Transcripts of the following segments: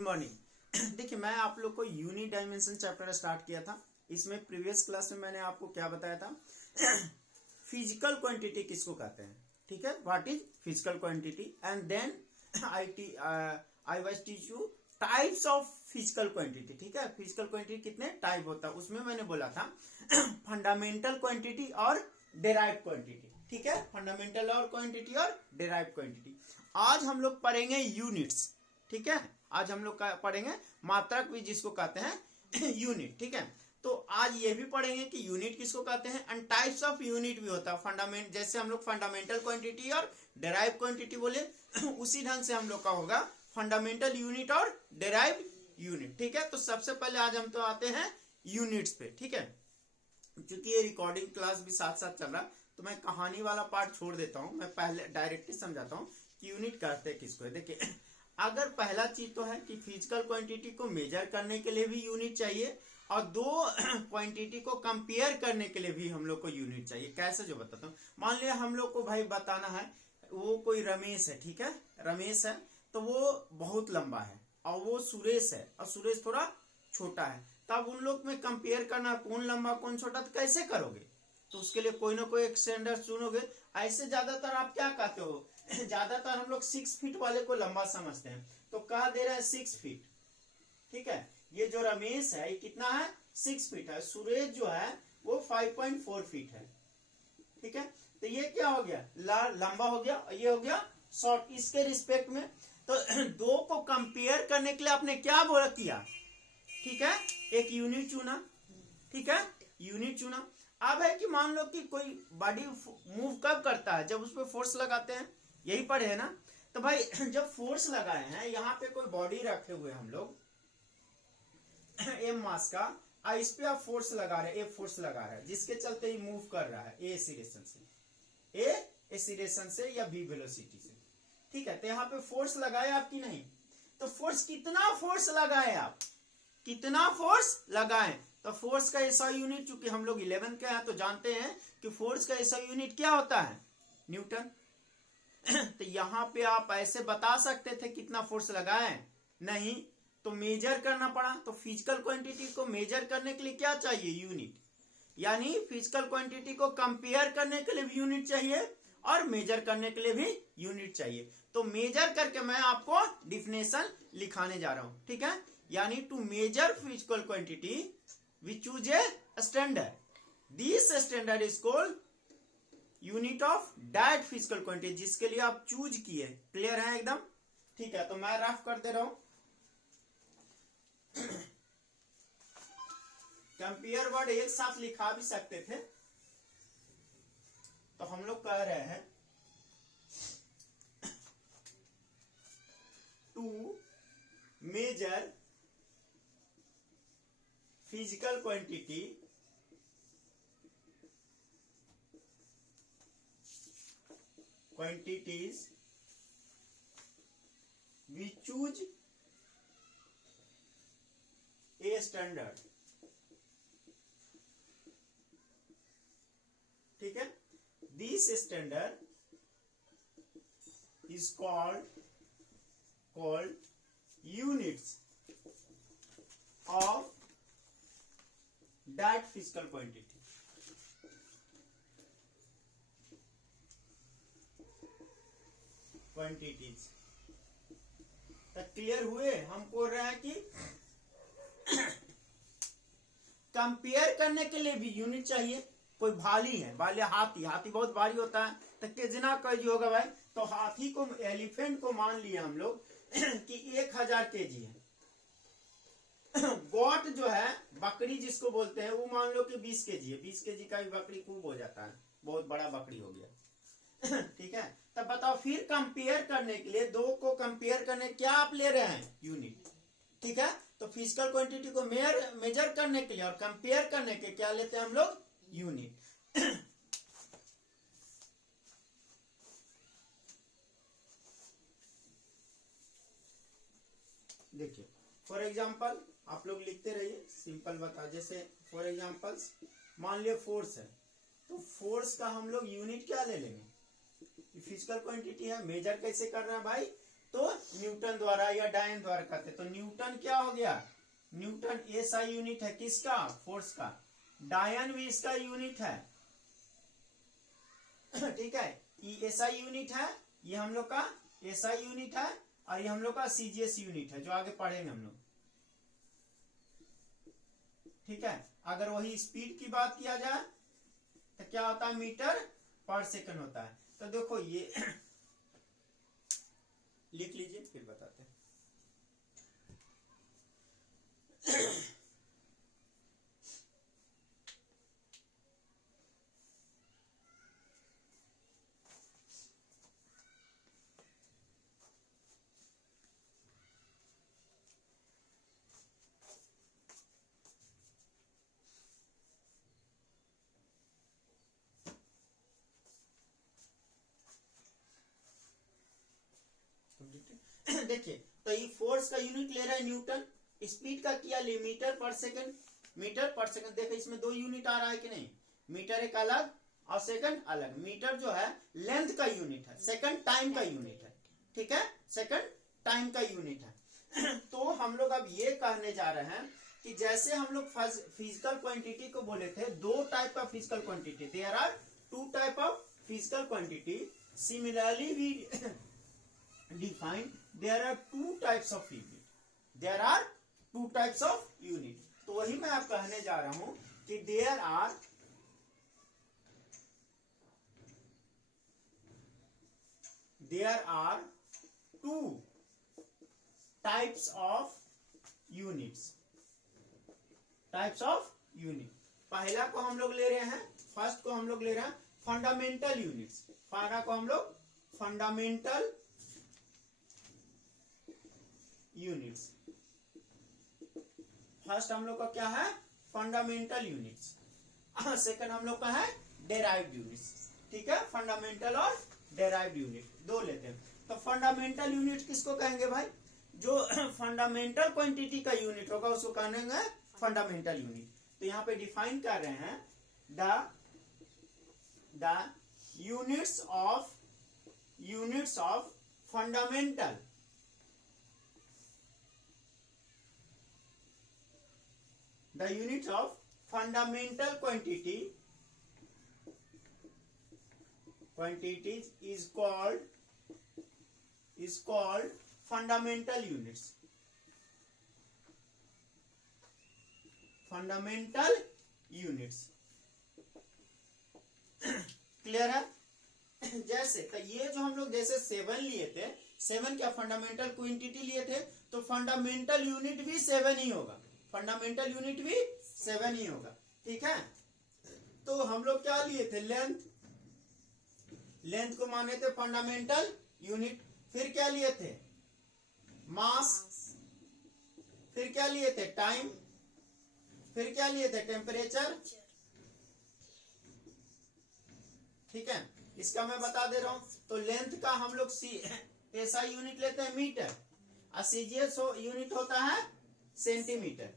Good morning. देखिए मैं आप लोग को यूनिट डायमेंशन चैप्टर स्टार्ट किया था। इसमें प्रीवियस क्लास में मैंने आपको क्या बताया था फिजिकल क्वांटिटी किसको कहते हैं, ठीक है, what is physical quantity and then I was teach you types of physical quantity. ठीक है, फिजिकल क्वांटिटी कितने टाइप होता है उसमें मैंने बोला था फंडामेंटल क्वांटिटी और डेराइव क्वांटिटी। ठीक है, फंडामेंटल और क्वांटिटी और डेराइव क्वांटिटी। आज हम लोग पढ़ेंगे यूनिट्स। ठीक है, आज हम लोग पढ़ेंगे मात्रक भी जिसको कहते हैं यूनिट। ठीक है, तो आज ये भी पढ़ेंगे कि यूनिट किसको कहते हैं एंड टाइप्स ऑफ यूनिट भी होता है। फंडामेंट जैसे हम लोग फंडामेंटल क्वांटिटी और डेराइव क्वांटिटी बोले उसी ढंग से हम लोग का होगा फंडामेंटल यूनिट और डेराइव यूनिट। ठीक है, तो सबसे पहले आज हम तो आते हैं यूनिट्स पे। ठीक है, क्योंकि ये रिकॉर्डिंग क्लास भी साथ साथ चल रहा तो मैं कहानी वाला पार्ट छोड़ देता हूँ, मैं पहले डायरेक्टली समझाता हूँ कि यूनिट कहते हैं किसको है। देखिए अगर पहला चीज तो है कि फिजिकल क्वांटिटी को मेजर करने के लिए भी यूनिट चाहिए और दो क्वांटिटी को कंपेयर करने के लिए भी हम लोग को यूनिट चाहिए। कैसे, जो बताता हूँ। मान लिया हम लोग को भाई बताना है वो कोई रमेश है, ठीक है, रमेश है तो वो बहुत लंबा है और वो सुरेश है और सुरेश थोड़ा छोटा है, तब उन लोग में कंपेयर करना कौन लंबा कौन छोटा, तो कैसे करोगे? तो उसके लिए कोई ना कोई एक स्टैंडर्ड चुनोगे। ऐसे ज्यादातर आप क्या कहते हो ज्यादातर हम लोग 6 फीट वाले को लंबा समझते हैं, तो कहा दे रहा है 6 फीट। ठीक है, ये जो रमेश है ये कितना है 6 फीट है, सुरेश जो है वो 5.4 फीट है। ठीक है, तो ये क्या हो गया लंबा हो गया और ये हो गया शॉर्ट। इसके रिस्पेक्ट में तो दो को कंपेयर करने के लिए आपने क्या बोला किया, ठीक है, एक यूनिट चुना। ठीक है, यूनिट चुना। अब है कि मान लो कि कोई बॉडी मूव कब करता है, जब उस पर फोर्स लगाते हैं, यही पढ़े है ना। तो भाई जब फोर्स लगाए हैं, यहाँ पे कोई बॉडी रखे हुए हम लोग एम मास का, इस पे आप फोर्स लगा रहे हैं, ए फोर्स लगा रहा है जिसके चलते ही मूव कर रहा है ए एक्सीलरेशन से या बी वेलोसिटी से। ठीक है, तो यहाँ पे फोर्स लगाए आप कि नहीं, तो फोर्स कितना फोर्स लगाए आप, कितना फोर्स लगाए, तो फोर्स का ऐसा यूनिट, चूंकि हम लोग 11 के हैं तो जानते हैं कि फोर्स का ऐसा यूनिट क्या होता है, न्यूटन। तो यहां पे आप ऐसे बता सकते थे कितना फोर्स लगाए, नहीं तो मेजर करना पड़ा। तो फिजिकल क्वांटिटी को मेजर करने के लिए क्या चाहिए, यूनिट। यानी फिजिकल क्वांटिटी को कंपेयर करने के लिए भी यूनिट चाहिए और मेजर करने के लिए भी यूनिट चाहिए। तो मेजर करके मैं आपको डिफिनेशन लिखाने जा रहा हूं। ठीक है, यानी to measure physical quantity we choose a standard, this standard is called unit of that physical quantity, जिसके लिए आप चूज किए। क्लियर है एकदम? ठीक है, तो मैं रफ कर दे रहा हूं। कंपेयर वर्ड एक साथ लिखा भी सकते थे, तो हम लोग कह रहे हैं to measure physical quantity quantities we choose a standard। ठीक है, this standard is called units of that physical quantity। Quantities तक क्लियर हुए? हम बोल रहे हैं कि कंपेयर करने के लिए भी यूनिट चाहिए। कोई भाली है, भाली हाथी बहुत भारी होता है, तो कितना केजी होगा भाई, तो हाथी को, एलिफेंट को मान लिया हम लोग कि 1000 केजी है। गोट जो है, बकरी जिसको बोलते हैं, वो मान लो कि 20 केजी है। 20 केजी का भी बकरी खूब हो जाता है, बहुत बड़ा बकरी हो गया। ठीक है, तब बताओ फिर कंपेयर करने के लिए, दो को कंपेयर करने क्या आप ले रहे हैं, यूनिट। ठीक है, तो फिजिकल क्वांटिटी को मेजर करने के लिए और कंपेयर करने के क्या लेते हैं हम लोग, यूनिट। देखिए फॉर एग्जांपल आप लोग लिखते रहिए, सिंपल बता। जैसे फॉर एग्जांपल मान लिया फोर्स है, तो फोर्स का हम लोग यूनिट क्या ले लेंगे, फिजिकल क्वांटिटी है। मेजर कैसे कर रहे हैं भाई, तो न्यूटन द्वारा या डायन द्वारा करते। तो न्यूटन क्या हो गया, न्यूटन एसआई यूनिट है किसका, फोर्स का। डायन भी इसका यूनिट है, ठीक है, ये एसआई यूनिट है, ये हम लोग का एसआई यूनिट है, और ये हम लोग का सीजीएस यूनिट है जो आगे पढ़ेंगे हम लोग, ठीक है। अगर वही स्पीड की बात किया जाए तो क्या होता है, मीटर पर सेकंड होता है। तो देखो ये लिख लीजिए फिर बताते हैं। देखिए, तो ये फोर्स का यूनिट ले रहा है न्यूटन, स्पीड का किया ले मीटर पर सेकंड। मीटर पर सेकंड, देखो इसमें दो यूनिट आ रहा है कि नहीं, मीटर एक अलग और सेकंड अलग। मीटर जो है लेंथ का यूनिट है, सेकंड टाइम का यूनिट है, ठीक है, सेकंड टाइम का यूनिट है। तो हम लोग अब ये कहने जा रहे हैं कि जैसे हम लोग फिजिकल क्वांटिटी को बोले थे, दो टाइप का physical quantity, there are two type of physical quantity, similarly we defined there are two types of unit, there are two types of unit. तो वही मैं आप कहने जा रहा हूं कि there are two types of units, types of unit. पहला को हम लोग ले रहे हैं, फर्स्ट को हम लोग ले रहे हैं फंडामेंटल यूनिट्स, पहला को हम लोग फंडामेंटल यूनिट्स, फर्स्ट हम लोग का क्या है, फंडामेंटल यूनिट्स। सेकंड हम लोग का है डेराइव्ड यूनिट्स, ठीक है, फंडामेंटल और डेराइव्ड यूनिट दो लेते हैं। तो फंडामेंटल यूनिट किसको कहेंगे भाई, जो फंडामेंटल क्वांटिटी का यूनिट होगा उसको कहेंगे फंडामेंटल यूनिट। तो यहाँ पे डिफाइन कर रहे हैं the units of fundamental, the unit of fundamental quantities is called fundamental units, fundamental units। Clear है। जैसे तो ये जो हम लोग जैसे 7 लिए थे, 7 क्या फंडामेंटल क्वांटिटी लिए थे, तो फंडामेंटल यूनिट भी 7 ही होगा, फंडामेंटल यूनिट भी 7 ही होगा, ठीक है। तो हम लोग क्या लिए थे, लेंथ, लेंथ को माने थे फंडामेंटल यूनिट। फिर क्या लिए थे, मास, फिर क्या लिए थे, टाइम, फिर क्या लिए थे, टेम्परेचर, ठीक है। इसका मैं बता दे रहा हूं। तो लेंथ का हम लोग एसआई यूनिट लेते हैं मीटर, और सीजीएस यूनिट होता है सेंटीमीटर,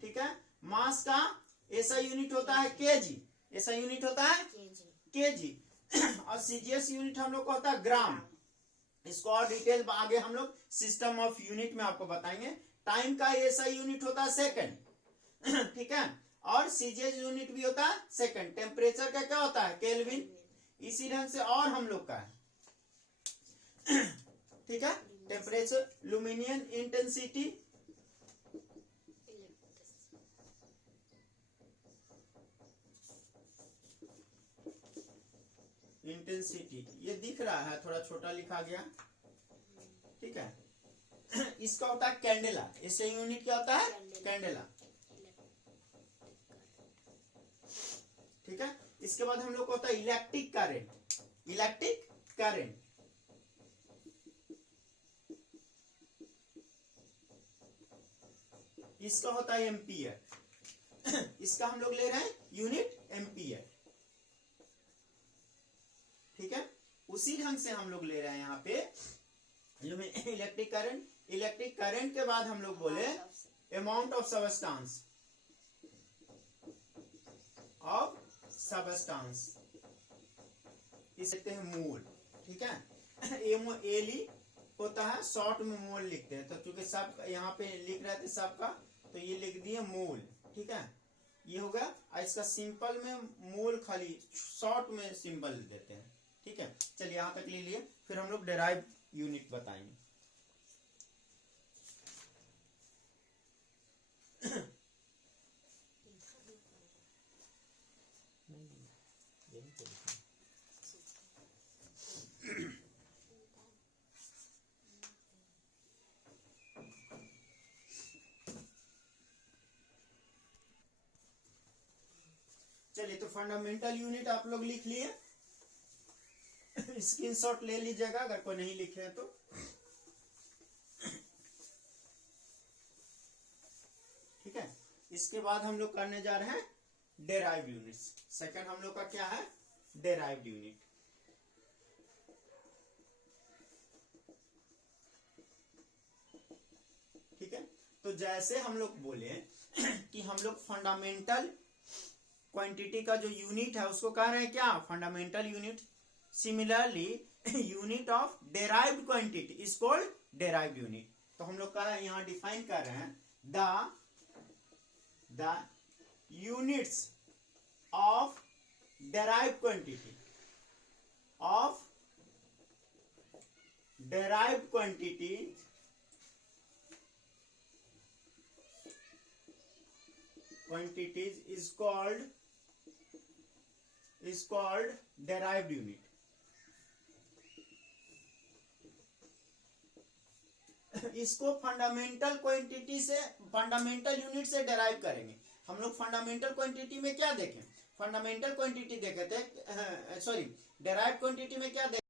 ठीक है। मास का ऐसा यूनिट होता है केजी, ऐसा यूनिट होता है केजी, और सीजीएस यूनिट हम लोग को होता है ग्राम। इसको और डिटेल आगे हम लोग सिस्टम ऑफ यूनिट में आपको बताएंगे। टाइम का ऐसा यूनिट होता है सेकंड, ठीक है, और सीजीएस यूनिट भी होता है सेकंड। टेम्परेचर का क्या होता है, केल्विन। इसी ढंग से और हम लोग का है, ठीक है, टेम्परेचर, लुमिनियन इंटेंसिटी, इंटेंसिटी, ये दिख रहा है, थोड़ा छोटा लिखा गया, ठीक है। इसका होता है कैंडेला, इससे यूनिट क्या होता है, कैंडेला, ठीक है। इसके बाद हम लोग को होता है इलेक्ट्रिक करंट, इलेक्ट्रिक करंट, इसका होता है एम्पियर, इसका हम लोग ले रहे हैं यूनिट एम्पियर, ठीक है। उसी ढंग से हम लोग ले रहे हैं यहाँ पे इलेक्ट्रिक करंट। इलेक्ट्रिक करंट के बाद हम लोग बोले अमाउंट ऑफ सबस्टांस, इसे कहते हैं मोल, ठीक है। एली होता है शॉर्ट में मोल लिखते हैं, तो चूंकि सब यहाँ पे लिख रहे थे सबका, तो ये लिख दिए मोल। ठीक है, ये हो गया। इसका सिंपल में मोल खाली शॉर्ट में सिंबल देते हैं। ठीक है, चलिए यहां तक ले लिए, फिर हम लोग डेराइव यूनिट बताएंगे। चलिए, तो फंडामेंटल यूनिट आप लोग लिख लिए, स्क्रीनशॉट ले लीजिएगा अगर कोई नहीं लिखे हैं तो। ठीक है, इसके बाद हम लोग करने जा रहे हैं डेराइव यूनिट्स। सेकंड हम लोग का क्या है, डेराइव्ड यूनिट। ठीक है, तो जैसे हम लोग बोले कि हम लोग फंडामेंटल क्वांटिटी का जो यूनिट है उसको कह रहे हैं क्या, fundamental unit. Similarly unit of derived quantity is called derived unit. तो हम लोग का यहां डिफाइन कर रहे हैं the units of derived quantity of derived quantity quantities is called derived unit। इसको फंडामेंटल क्वांटिटी से, फंडामेंटल यूनिट से डेराइव करेंगे। हम लोग फंडामेंटल क्वांटिटी में क्या देखें, फंडामेंटल क्वांटिटी देखे थे, सॉरी डेराइव क्वांटिटी में क्या देखें,